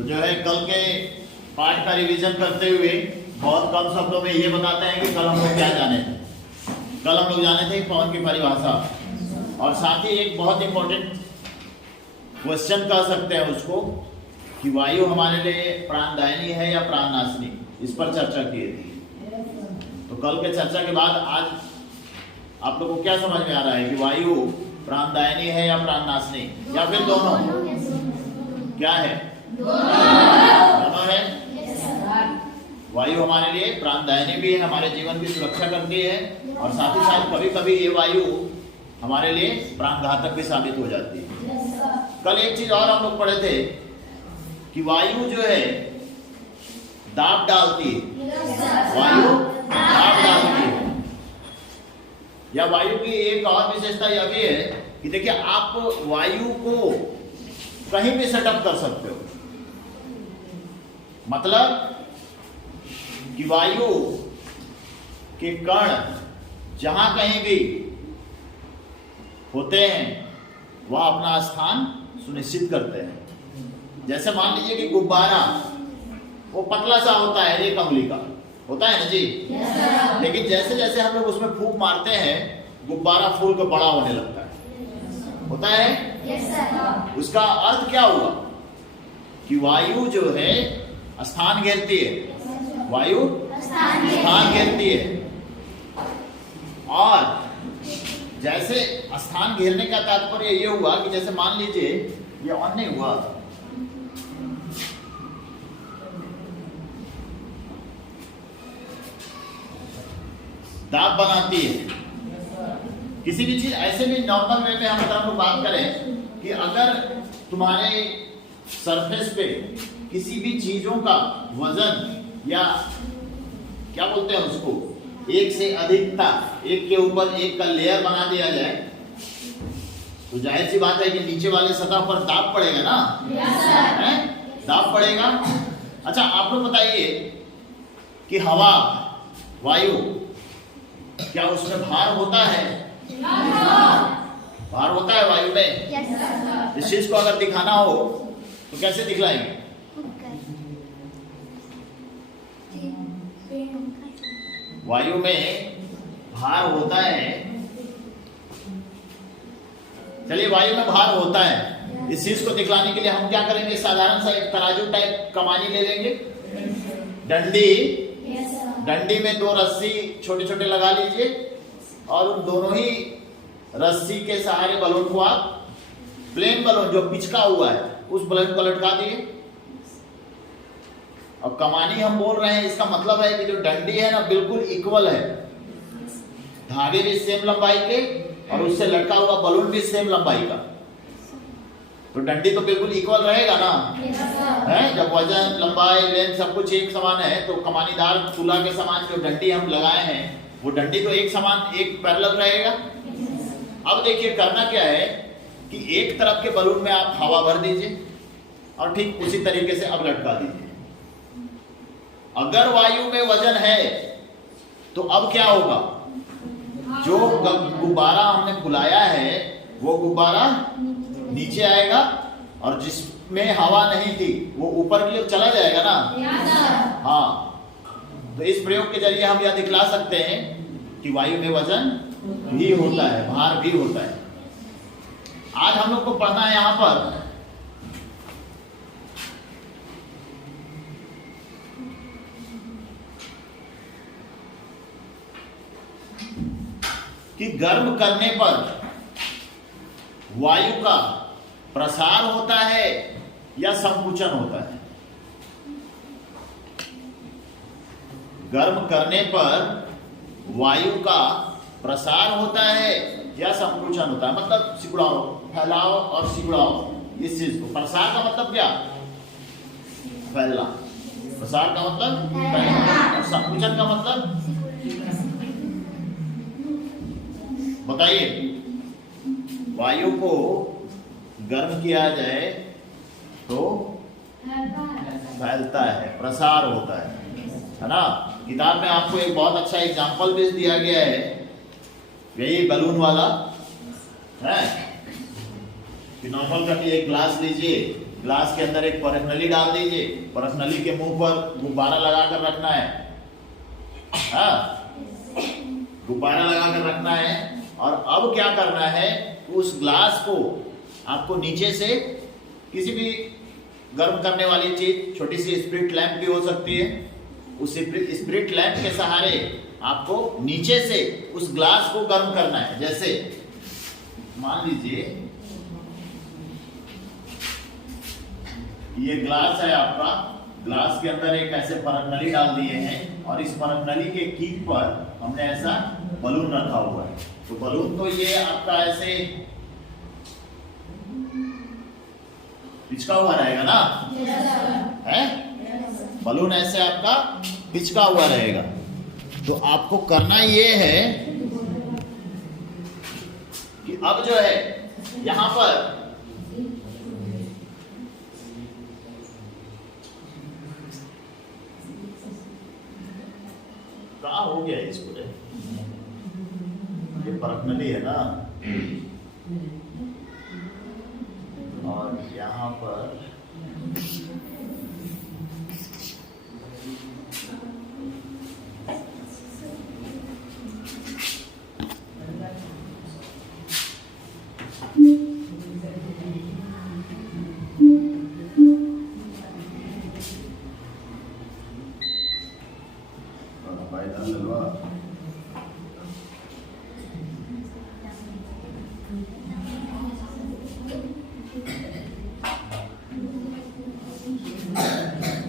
तो जो है कल के पाठ का रिवीजन करते हुए बहुत कम शब्दों में ये बताते हैं कि कल हम लोग क्या जाने थे। कल हम लोग जाने थे पवन की परिभाषा और साथ ही एक बहुत इंपॉर्टेंट क्वेश्चन कह सकते हैं उसको कि वायु हमारे लिए प्राणदायिनी है या प्राणनाशिनी, इस पर चर्चा की थी। तो कल के चर्चा के बाद आज आप लोगों को क्या समझ में आ रहा है कि वायु प्राणदायिनी है या प्राणनाशिनी या फिर दोनों? क्या है? दोनों है। वायु हमारे लिए प्राणदायिनी भी है, हमारे जीवन की सुरक्षा करती है और साथ ही साथ कभी कभी ये वायु हमारे लिए प्राणघातक भी साबित हो जाती है। कल एक चीज और हम लोग पढ़े थे कि वायु जो है दाब डालती है। वायु दाब डालती है। या वायु की एक और विशेषता यह भी है कि देखिए आप वायु को कहीं भी सेटअप कर सकते हो। मतलब कि वायु के कण जहां कहीं भी होते हैं वह अपना स्थान सुनिश्चित करते हैं। जैसे मान लीजिए कि गुब्बारा वो पतला सा होता है, एक अंगुली का होता है ना जी। लेकिन जैसे जैसे हम लोग उसमें फूंक मारते हैं गुब्बारा फूल के बड़ा होने लगता है, होता है। उसका अर्थ क्या हुआ कि वायु जो है स्थान घेरती है। वायु स्थान घेरती है और जैसे स्थान घेरने का तात्पर्य ये हुआ कि जैसे मान लीजिए ये ऑन नहीं हुआ, दाब बनाती है किसी भी चीज। ऐसे भी नॉर्मल वे में हम अगर हम लोग बात करें कि अगर तुम्हारे सरफेस पे किसी भी चीजों का वजन या क्या बोलते हैं उसको, एक से अधिकता, एक के ऊपर एक का लेयर बना दिया जाए तो जाहिर सी बात है कि नीचे वाले सतह पर दाब पड़ेगा ना। है? दाब पड़ेगा। अच्छा आप लोग बताइए कि हवा, वायु, क्या उसमें भार होता है? भार होता है वायु में। इस चीज को अगर दिखाना हो तो कैसे दिखलाएंगे? वायु में भार होता है। चलिए वायु में भार होता है, इस चीज को दिखलाने के लिए हम क्या करेंगे? साधारण सा एक तराजू टाइप कमानी ले लेंगे, डंडी में दो रस्सी छोटे छोटे लगा लीजिए और उन दोनों ही रस्सी के सहारे बलून को आप, प्लेन बलून जो पिचका हुआ है उस बलून को लटका दिए। और कमानी हम बोल रहे हैं, इसका मतलब है कि जो डंडी है ना बिल्कुल इक्वल है, धागे भी सेम लंबाई के और उससे लटका हुआ बलून भी सेम लंबाई का, तो डंडी तो बिल्कुल इक्वल रहेगा ना। है जब वजन, लंबाई, लेंथ सब कुछ एक समान है तो कमानीदार तुला के समान जो डंडी हम लगाए हैं वो डंडी तो एक समान, एक पैरेलल रहेगा। अब देखिए करना क्या है कि एक तरफ के बलून में आप हवा भर दीजिए और ठीक उसी तरीके से अब लटका दीजिए। अगर वायु में वजन है तो अब क्या होगा? जो गुब्बारा हमने फुलाया है वो गुब्बारा नीचे आएगा और जिसमें हवा नहीं थी वो ऊपर की ओर चला जाएगा ना। हाँ, तो इस प्रयोग के जरिए हम यह दिखला सकते हैं कि वायु में वजन भी होता है, भार भी होता है। आज हम लोग को पढ़ना है यहां पर कि गर्म करने पर वायु का प्रसार होता है या संकुचन होता है। गर्म करने पर वायु का प्रसार होता है या संकुचन होता है। मतलब सिकुड़ाओ, फैलाओ और सिकुड़ाओ, इस चीज को। प्रसार का मतलब क्या? फैलना। प्रसार का मतलब फैलना और संकुचन का मतलब बताइए। वायु को गर्म किया जाए तो फैलता है, प्रसार होता है ना। किताब में आपको एक बहुत अच्छा एग्जांपल भी दिया गया है, यही बलून वाला है कि नॉर्मल का एक ग्लास लीजिए ग्लास के अंदर एक परख नली डाल दीजिए, परख नली के मुंह पर गुब्बारा लगा कर रखना है, हाँ, गुब्बारा लगा कर रखना है। और अब क्या करना है, उस ग्लास को आपको नीचे से किसी भी गर्म करने वाली चीज, छोटी सी स्पिरिट लैंप भी हो सकती है, उस स्पिरिट लैंप के सहारे आपको नीचे से उस ग्लास को गर्म करना है। जैसे मान लीजिए ये ग्लास है आपका, ग्लास के अंदर एक ऐसे परख नली डाल दिए हैं और इस परख नली के कीप पर हमने ऐसा बलून रखा हुआ है। तो बलून तो ये आपका ऐसे पिचका हुआ रहेगा ना, है, बलून ऐसे आपका पिचका हुआ रहेगा। तो आपको करना ये है कि अब जो है यहां पर कहाँ हो गया इसको, ये परख नली है ना, और यहाँ पर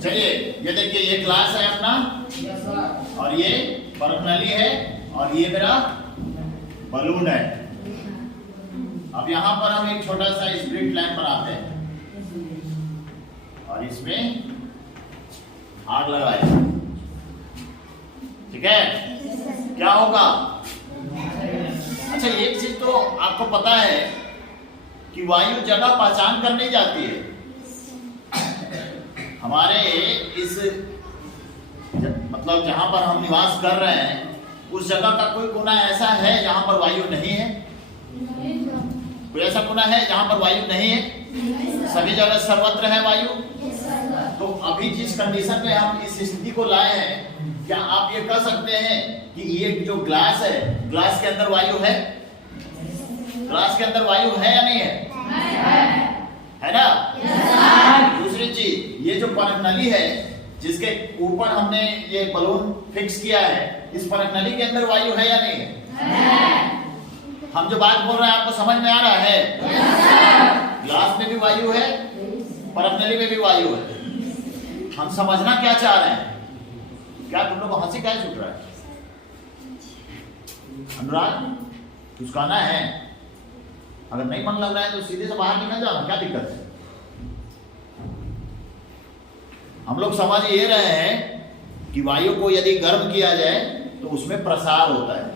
चलिए ये देखिए, ये ग्लास है अपना और ये परख नली है और ये मेरा बलून है। अब यहां पर हम एक छोटा सा स्पिरिट लैंप बनाते हैं और इसमें आग लगाए, ठीक है, क्या होगा? अच्छा, एक चीज तो आपको पता है कि वायु जगह पहचान कर नहीं जाती है। हमारे इस मतलब जहां पर हम निवास कर रहे हैं उस जगह का कोई कोना ऐसा है जहां पर वायु नहीं है? कोई ऐसा कोना है जहां पर वायु नहीं है? सभी जगह सर्वत्र है वायु। तो अभी जिस कंडीशन में हम इस स्थिति को लाए हैं, क्या आप ये कह सकते हैं कि ये जो ग्लास है, ग्लास के अंदर वायु है? ग्लास के अंदर वायु है या नहीं है? है ना? दूसरी चीज, ये जो परख नली है जिसके ऊपर हमने ये बलून फिक्स किया है, इस परख नली के अंदर वायु है या नहीं है? हम जो बात बोल रहे हैं आपको समझ में आ रहा है? ग्लास में भी वायु है, परख नली में भी वायु है। हम समझना क्या चाह रहे हैं? क्या तुम लोग को हंसी क्या छूट रहा है? अनुराग, कुछ कहना है? अगर नहीं मन लग रहा है तो सीधे से बाहर निकल जाओ, क्या दिक्कत है? हम लोग समझ ये रहे हैं कि वायु को यदि गर्म किया जाए तो उसमें प्रसार होता है।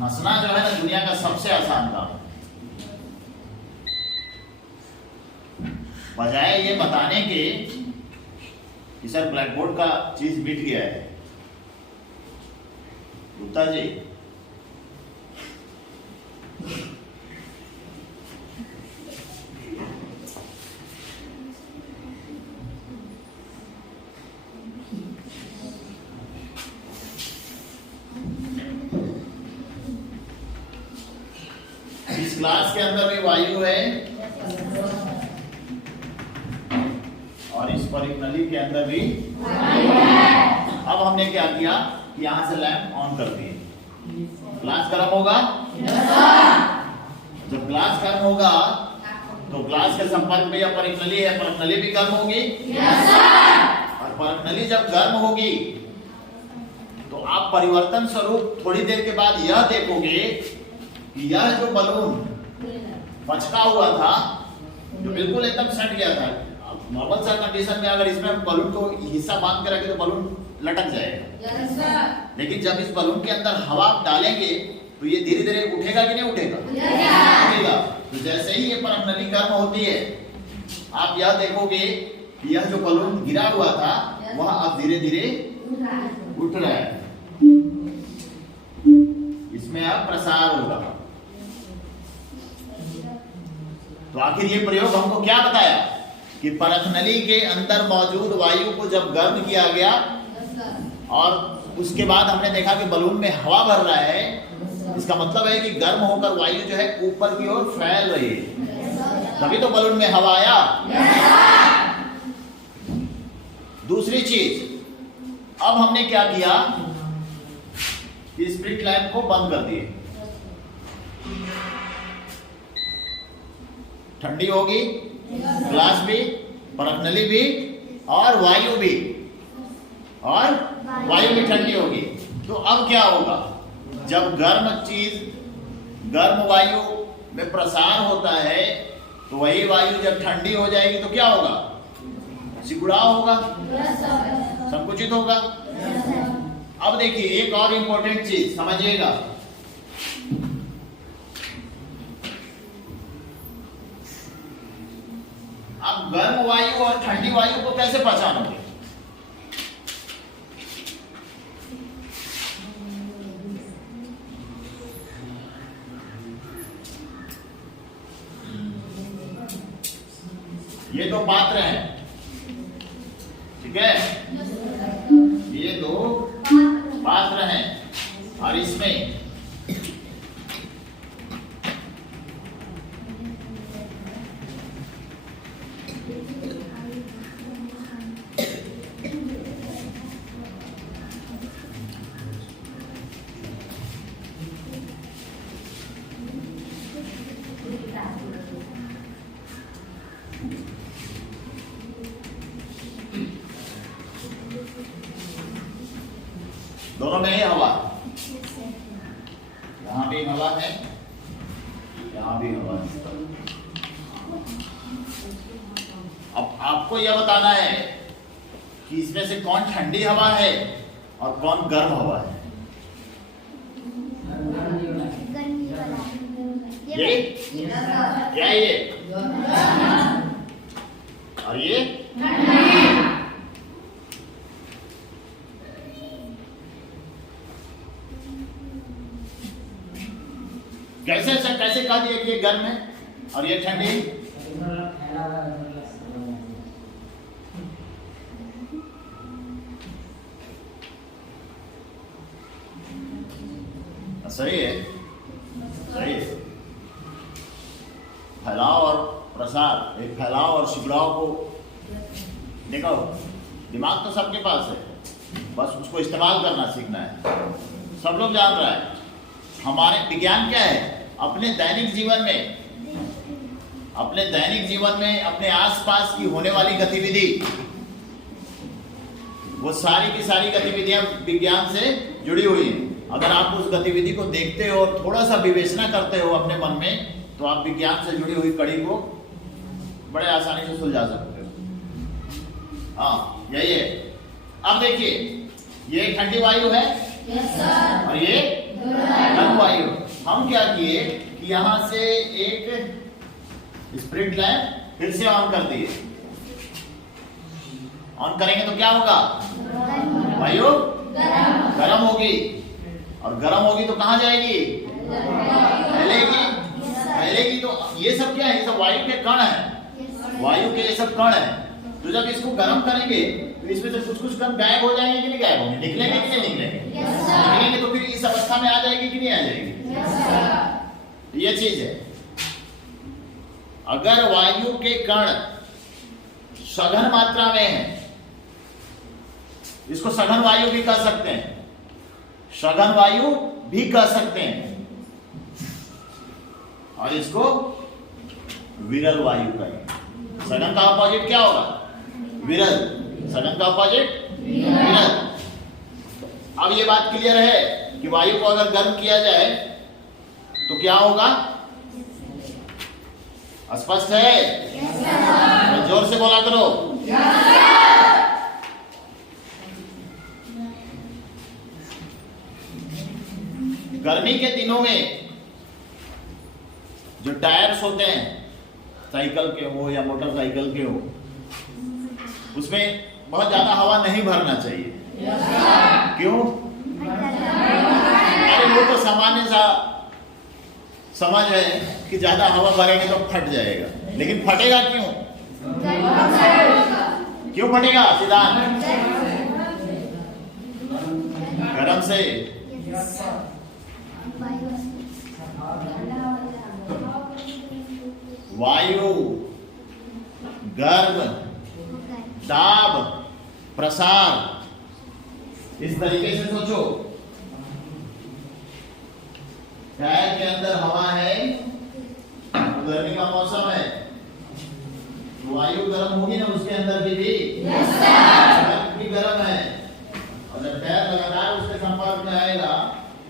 हंसना जो है ना दुनिया का सबसे आसान काम है। बजाय ये बताने के कि सर ब्लैक बोर्ड का चीज मिट गया है, गुप्ता जी, इस ग्लास के अंदर भी वायु है और इस परख नली के अंदर भी वायु है। अब हमने क्या किया, यहां से लैंप ऑन कर दिए। ग्लास गर्म होगा? जब ग्लास गर्म होगा तो ग्लास के संपर्क में यह परख नली है, परख नली भी गर्म होगी। और परख नली जब गर्म होगी तो आप परिवर्तन स्वरूप थोड़ी देर के बाद यह देखोगे कि यह जो बलून बचका हुआ था, जो बिल्कुल एकदम सट गया था, नॉर्मल सा कंडीशन में अगर इसमें बलून को हिस्सा बांध के रखे तो बलून लटक जाएगा। लेकिन जब इस बलून के अंदर हवा डालेंगे तो ये धीरे धीरे उठेगा कि नहीं उठेगा? उठेगा। तो जैसे ही ये परख नली गर्म होती है, आप यह देखोगे कि यह जो बलून गिरा हुआ था वह अब धीरे धीरे उठ रहा है। इसमें अब प्रसार होगा। तो आखिर ये प्रयोग हमको क्या बताया कि परत नली के अंदर मौजूद वायु को जब गर्म किया गया और उसके बाद हमने देखा कि बलून में हवा भर रहा है, इसका मतलब है कि गर्म होकर वायु जो है ऊपर की ओर फैल रही है, तभी तो बलून में हवा आया। दूसरी चीज, अब हमने क्या किया कि स्प्रिट लैंप को बंद कर दिए, ठंडी होगी ग्लास भी, परत नली भी और वायु भी, और वायु भी ठंडी होगी। तो अब क्या होगा, जब गर्म वायु में प्रसार होता है तो वही वायु जब ठंडी हो जाएगी तो क्या होगा, सिकुड़ाव होगा, संकुचित होगा। अब देखिए एक और इंपॉर्टेंट चीज समझिएगा, अब गर्म वायु और ठंडी वायु को कैसे पहचानोगे? ये दो पात्र हैं, ठीक है, ये दो पात्र हैं और इसमें दोनों में ही हवा, यहां भी हवा है, यहां भी हवा है। अब आपको यह बताना है कि इसमें से कौन ठंडी हवा है और कौन गर्म हवा है। ये क्या है, ये और ये कैसे कह दिया कि ये गर्म है और ये ठंडी? सही है, सही है। फैलाव और प्रसार, एक फैलाव और सिकुड़ाव को देखो, दिमाग तो सबके पास है, बस उसको इस्तेमाल करना सीखना है। सब लोग जान रहा है। हमारे विज्ञान क्या है, अपने दैनिक जीवन में अपने आसपास की होने वाली गतिविधि, वो सारी की सारी गतिविधियां विज्ञान से जुड़ी हुई हैं। अगर आप उस गतिविधि को देखते हो और थोड़ा सा विवेचना करते हो अपने मन में, तो आप विज्ञान से जुड़ी हुई कड़ी को बड़े आसानी से सुलझा सकते हो। हाँ, यही है। अब देखिए, ये ठंडी वायु है और ये गर्म वायु। हम क्या किए कि यहां से एक स्प्रिट लैंप फिर से ऑन कर दिए। ऑन करेंगे तो क्या होगा, वायु गर्म होगी, और गर्म होगी तो कहां जाएगी, फैलेगी। तो ये सब क्या है, ये सब वायु के कण है, वायु के ये सब कण है। तो जब इसको गर्म करेंगे तो इसमें से कुछ कण गायब हो जाएंगे कि नहीं गायब होंगे, निकलेंगे कि नहीं निकलेंगे, निकलेंगे तो फिर इस अवस्था में आ जाएगी कि नहीं आ जाएगी। ये चीज है। अगर वायु के कण सघन मात्रा में है, इसको सघन वायु भी कह सकते हैं, सघन वायु भी कह सकते हैं, और इसको विरल वायु कहेंगे। सघन का अपोजिट क्या होगा, विरल। सघन का अपोजिट विरल। अब ये बात क्लियर है कि वायु को अगर गर्म किया जाए तो क्या होगा, स्पष्ट है? yes, जोर से बोला करो। गर्मी के दिनों में जो टायर्स होते हैं, साइकिल के हो या मोटरसाइकिल के हो, उसमें बहुत ज्यादा हवा नहीं भरना चाहिए। क्यों? अरे वो तो सामान्य सा समझ है, कि ज्यादा हवा भरेंगे तो फट जाएगा, लेकिन फटेगा क्यों? क्यों फटेगा सिद्धांत? गरम से। वायु, गर्म, दाब, प्रसार, इस तरीके से सोचो। टायर के अंदर हवा है, गर्मी का मौसम है, वायु गर्म होगी ना, उसके अंदर भी भी गर्म है, और जब टायर लगातार उसके संपर्क में आएगा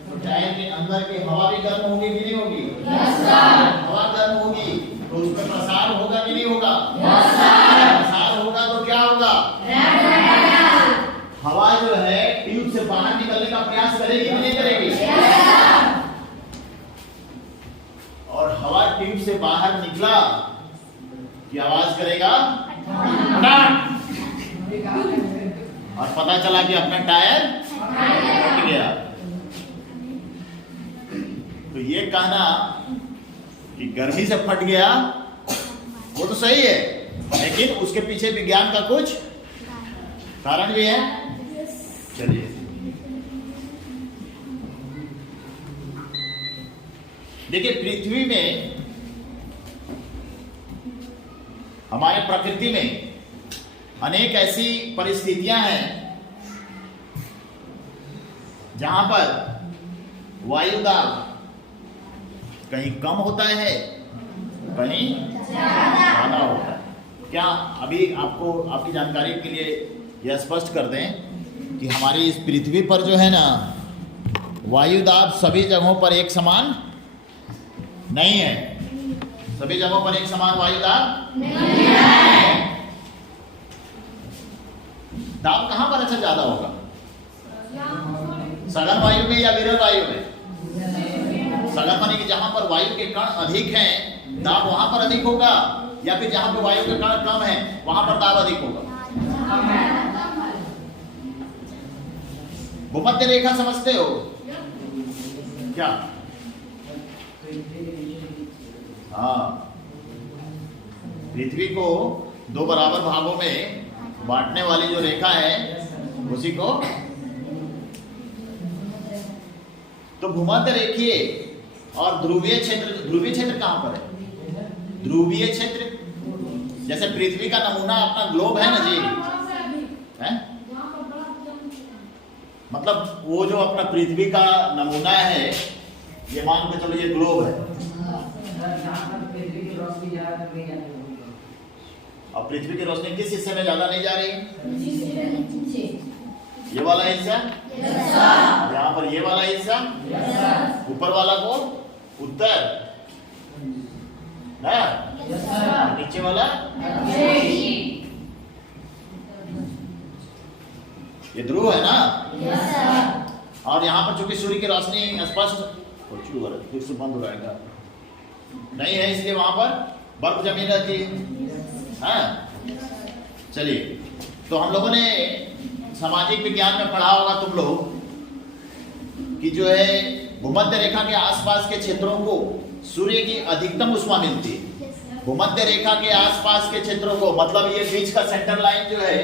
तो टायर के अंदर की हवा भी गर्म होगी कि नहीं होगी? हवा गर्म होगी तो उसमें प्रसार होगा कि नहीं होगा? प्रसार होगा तो क्या होगा? हवा जो है ट्यूब से बाहर निकलने का प्रयास करेगी कि नहीं करेगी? और हवा ट्यूब से बाहर निकला कि आवाज करेगा और पता चला कि अपना टायर फट गया। तो ये कहना कि गर्मी से फट गया वो तो सही है, लेकिन उसके पीछे विज्ञान का कुछ कारण भी है। चलिए देखिए, पृथ्वी में, हमारे प्रकृति में अनेक ऐसी परिस्थितियां हैं जहां पर वायु दाब कहीं कम होता है, कहीं ज्यादा होता है। क्या अभी आपको आपकी जानकारी के लिए यह स्पष्ट कर दें कि हमारी इस पृथ्वी पर जो है ना, वायु दाब सभी जगहों पर एक समान नहीं है। सभी जगहों पर एक समान वायु दाब नहीं है। दाब कहां पर अच्छा ज्यादा होगा? सघन वायु में या विरल वायु में? सघन माने कि जहां पर वायु के कण अधिक हैं, दाब वहां पर अधिक होगा, या फिर जहां पर वायु के कण कम है वहां पर दाब अधिक होगा? भूमध्य रेखा समझते हो क्या? हाँ, पृथ्वी को दो बराबर भागों में बांटने वाली जो रेखा है उसी को तो भूमध्य रेखीय और ध्रुवीय क्षेत्र कहां पर है? ध्रुवीय क्षेत्र, जैसे पृथ्वी का नमूना अपना ग्लोब है ना जी, है? मतलब वो जो अपना पृथ्वी का नमूना है, ये मान के चलो ये ग्लोब है, और पृथ्वी की रोशनी किस हिस्से में ज्यादा नहीं जा रही? ये वाला हिस्सा, यहाँ पर ये वाला हिस्सा, ऊपर वाला को उत्तर ना, नीचे वाला ये ध्रुव है ना। और यहाँ पर चूंकि सूर्य की रोशनी स्पष्ट फिर से बंद हो जाएगा नहीं है, इसलिए वहां पर बर्फ जमी रहती है। हाँ, चलिए, तो हम लोगों ने सामाजिक विज्ञान में पढ़ा होगा तुम लोग कि जो है भूमध्य रेखा के आसपास के क्षेत्रों को सूर्य की अधिकतम ऊष्मा मिलती है। भूमध्य रेखा के आसपास के क्षेत्रों को, मतलब ये बीच का सेंटर लाइन जो है,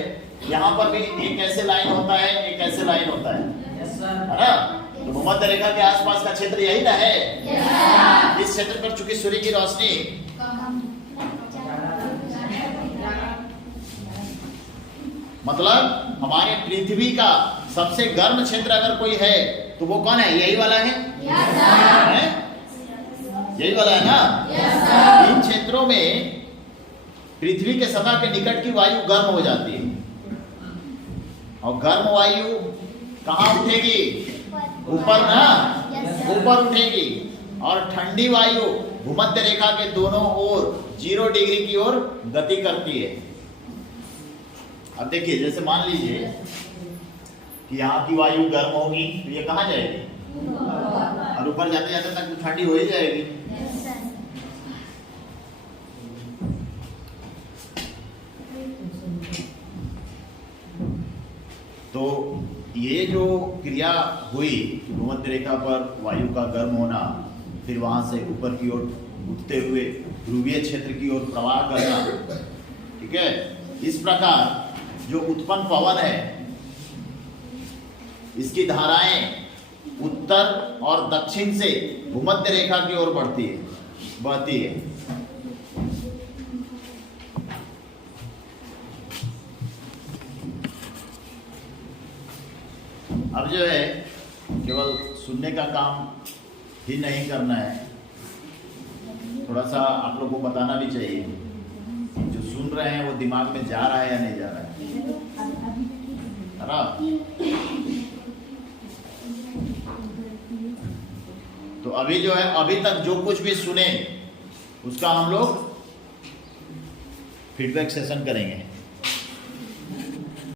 यहाँ पर भी एक ऐसे लाइन होता है, एक ऐसे लाइन होता है ना। तो भूमध्य रेखा के आसपास का क्षेत्र यही ना है। इस क्षेत्र पर चूंकि सूर्य की रोशनी मतलब हमारे पृथ्वी का सबसे गर्म क्षेत्र अगर कोई है तो वो कौन है? यही वाला है, यही वाला है ना। इन क्षेत्रों में पृथ्वी के सतह के निकट की वायु गर्म हो जाती है, और गर्म वायु कहाँ उठेगी? ऊपर ना, ऊपर उठेगी। और ठंडी वायु भूमध्य रेखा के दोनों ओर 0 डिग्री की ओर गति करती है। अब देखिए, जैसे मान लीजिए कि यहाँ की वायु गर्म होगी तो ये कहाँ जाएगी? और ऊपर जाते जाते तक तो ठंडी हो ही जाएगी। तो ये जो क्रिया हुई, भूमध्य रेखा पर वायु का गर्म होना, फिर वहां से ऊपर की ओर उठते हुए ध्रुवीय क्षेत्र की ओर प्रवाह करना। ठीक है, इस प्रकार जो उत्पन्न पवन है इसकी धाराएं उत्तर और दक्षिण से भूमध्य रेखा की ओर बढ़ती है, बहती है। अब जो है केवल सुनने का काम ही नहीं करना है, थोड़ा सा आप लोगों को बताना भी चाहिए जो सुन रहे हैं वो दिमाग में जा रहा है या नहीं जा रहा है ना। तो अभी जो है अभी तक जो कुछ भी सुने उसका हम लोग फीडबैक सेशन करेंगे।